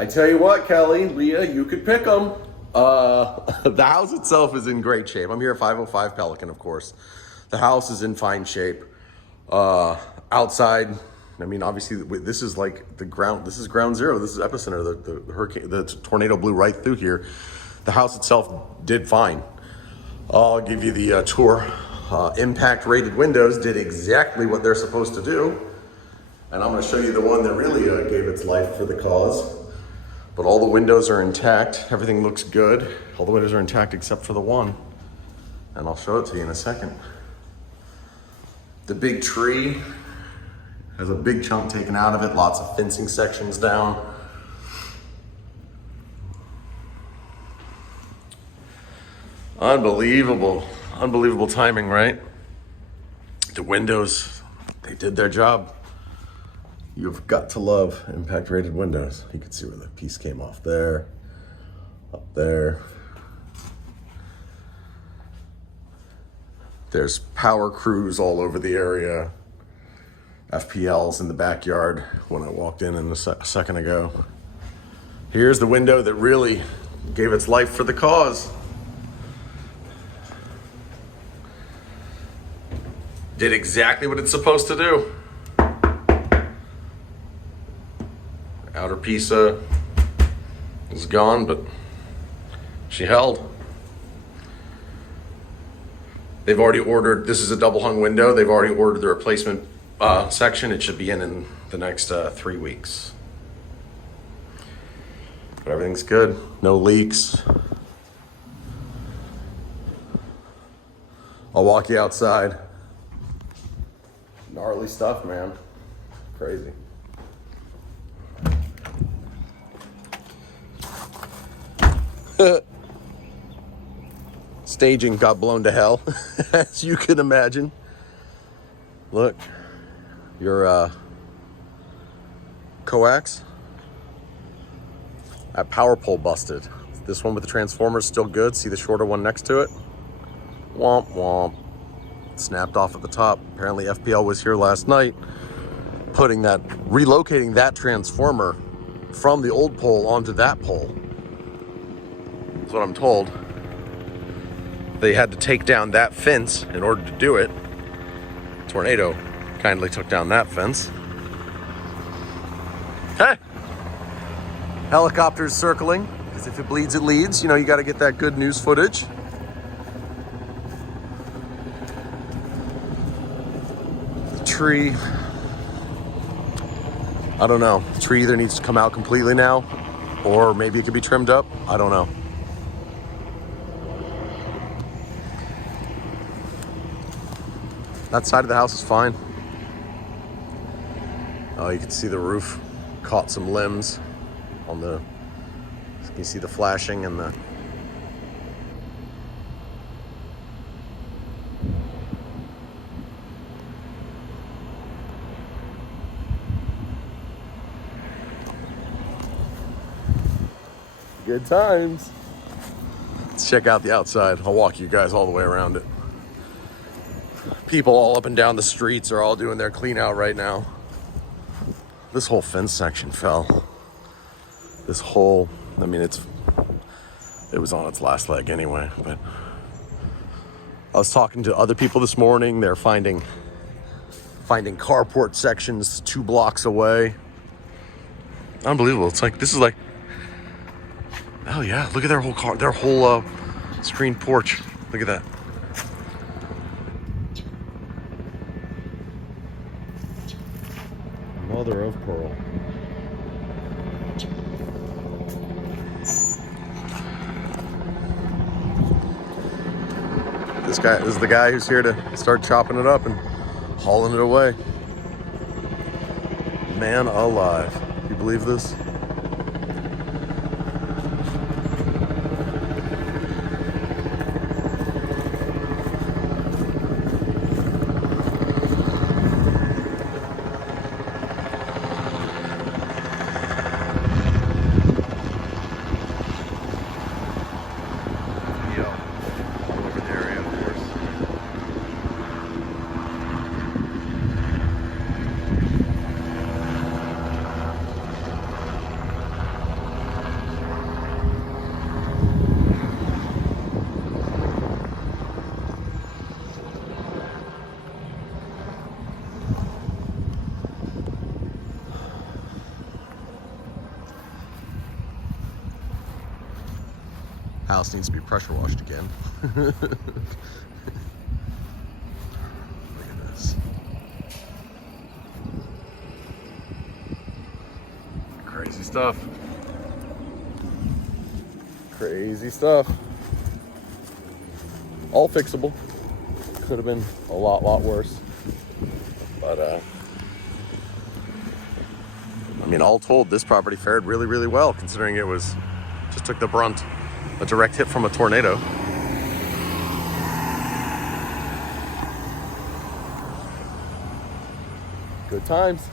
I tell you what, Kelly, Leah, you could pick them. The house itself is in great shape. I'm here at 505 Pelican, of course. The house is in fine shape. Outside, I mean, obviously, this is like the ground. This is ground zero. This is epicenter. The hurricane, the tornado blew right through here. The house itself did fine. I'll give you the tour. Impact rated windows did exactly what they're supposed to do. And I'm going to show you the one that really gave its life for the cause. But all the windows are intact. Everything looks good. All the windows are intact except for the one. And I'll show it to you in a second. The big tree has a big chunk taken out of it. Lots of fencing sections down. Unbelievable. Unbelievable timing, right? The windows, they did their job. You've got to love impact rated windows. You can see where the piece came off there, up there. There's power crews all over the area. FPLs in the backyard when I walked in a second ago. Here's the window that really gave its life for the cause. Did exactly what it's supposed to do. Outer piece is gone, but she held. They've already ordered, this is a double hung window. They've already ordered the replacement section. It should be in the next 3 weeks. But everything's good, no leaks. I'll walk you outside. Gnarly stuff, man. Crazy. Staging got blown to hell, as you can imagine. Look, your coax, that power pole busted. This one with the transformer is still good. See the shorter one next to it? Womp womp. Snapped off at the top. Apparently FPL was here last night, relocating that transformer from the old pole onto that pole. That's what I'm told. They had to take down that fence in order to do it. Tornado kindly took down that fence. Hey! Helicopters circling, because if it bleeds, it leads. You know, you got to get that good news footage. The tree, I don't know. The tree either needs to come out completely now, or maybe it could be trimmed up. I don't know. That side of the house is fine. Oh, you can see the roof caught some limbs on the, you can see the flashing and the, good times. Let's check out the outside. I'll walk you guys all the way around it. People all up and down the streets are all doing their clean out right now. This whole fence section fell. This whole, I mean, it was on its last leg anyway, but I was talking to other people this morning. They're finding carport sections 2 blocks away. Unbelievable. It's like, this is like, oh yeah, look at their whole screen porch. Look at that. Mother of pearl. This is the guy who's here to start chopping it up and hauling it away. Man alive. You believe this? House needs to be pressure washed again. Look at this. Crazy stuff. Crazy stuff. All fixable. Could have been a lot worse. But I mean, all told, this property fared really well, considering it was just took the brunt, a direct hit from a tornado. Good times.